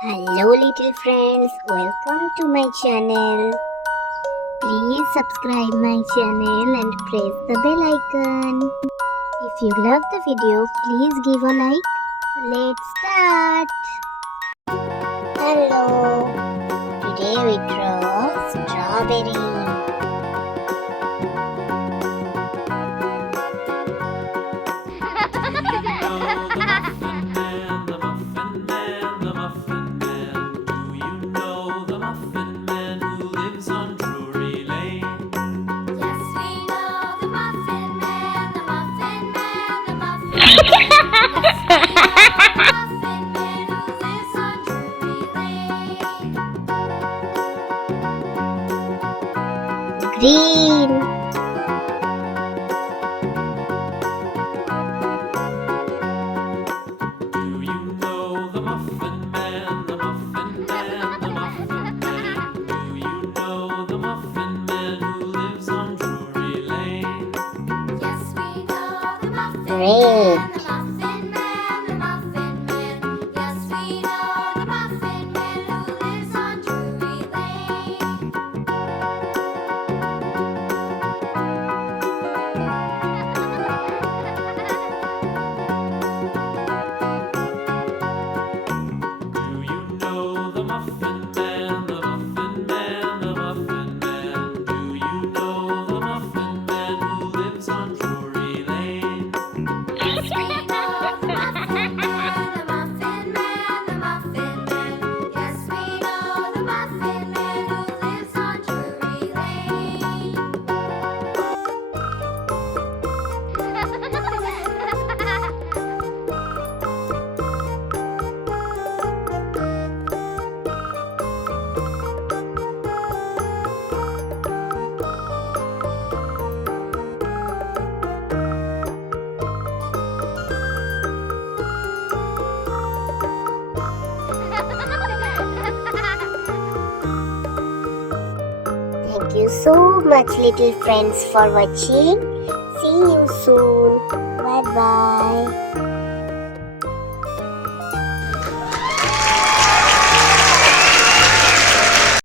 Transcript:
Hello little friends, welcome to my channel. Please subscribe my channel and press the bell icon. If you love the video, please give a like. Let's start. Hello. Today we draw strawberry. Green. Do you know the Muffin Man, the Muffin Man, the Muffin Man? Do you know the Muffin Man who lives on Drury Lane? Yes, we know the Muffin Red. Man, the Muffin Man, the Muffin Man. Yes, we know the Muffin Man who lives on Drury Lane. Do you know the Muffin Man, the Muffin Man, the Muffin Man? Do you know the Muffin Man who lives on Drury Lane? Yes, we know the Muffin Man, the Muffin Man, the Muffin Man. Yes, we know the Muffin Man who lives on Drury Lane. Thank you so much little friends for watching. See you soon. Bye bye.